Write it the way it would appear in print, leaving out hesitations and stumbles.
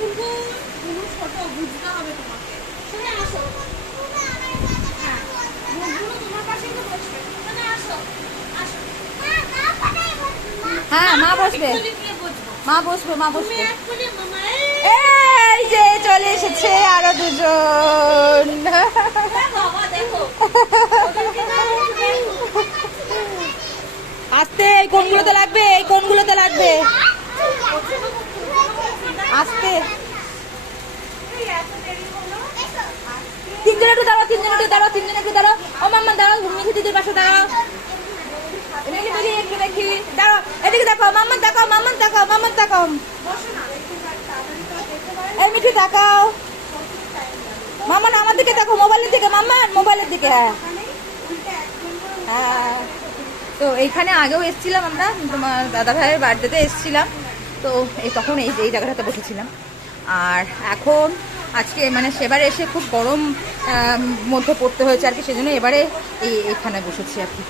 ছোট বুঝতে হবে তোমাকে। শুনে আসো, হ্যাঁ তোমার পাশেই তো বসবে। শুনে আসো, আসো। হ্যাঁ মা বসবে, এক্ষুনি গিয়ে বসবো। মা বসবে, মা তুমি বসবে। এক্ষুনি মামা এই যে চলে এসেছে আরো দুজন। বাবা দেখো ওদেরকে দেখো। আস্তে, এই কোনগুলোতে লাগবে, এই কোনগুলোতে লাগবে, আস্তে। তিনজন একটু দাঁড়াও, তিনজন একটু দাঁড়াও, তিনজন একটু দাঁড়াও। ও মাম্মা দাঁড়াও, মিঠি দিদির পাশে দাঁড়াও। মিঠি দিদি একটু দেখি, দাঁড়াও, এদিকে দেখো, মাম্মা তাকাও, মাম্মা তাকাও, মাম্মা তাকাও। এই মিঠি তাকাও, মাম্মা আমার দিকে দেখো, মোবাইলের দিকে, মাম্মা মোবাইলের দিকে। হ্যাঁ হ্যাঁ। তো এইখানে আগেও এসেছিলাম আমরা, তোমার দাদা ভাইয়ের বার্থডেতে এসেছিলাম। তো এই তখন এই জায়গাটাতে বসেছিলাম। আর এখন আজকে মানে সেবারে এসে খুব গরম মধ্যে পড়তে হয়েছে আর কি, সেজন্য এবারে এখানে বসেছি আর কি।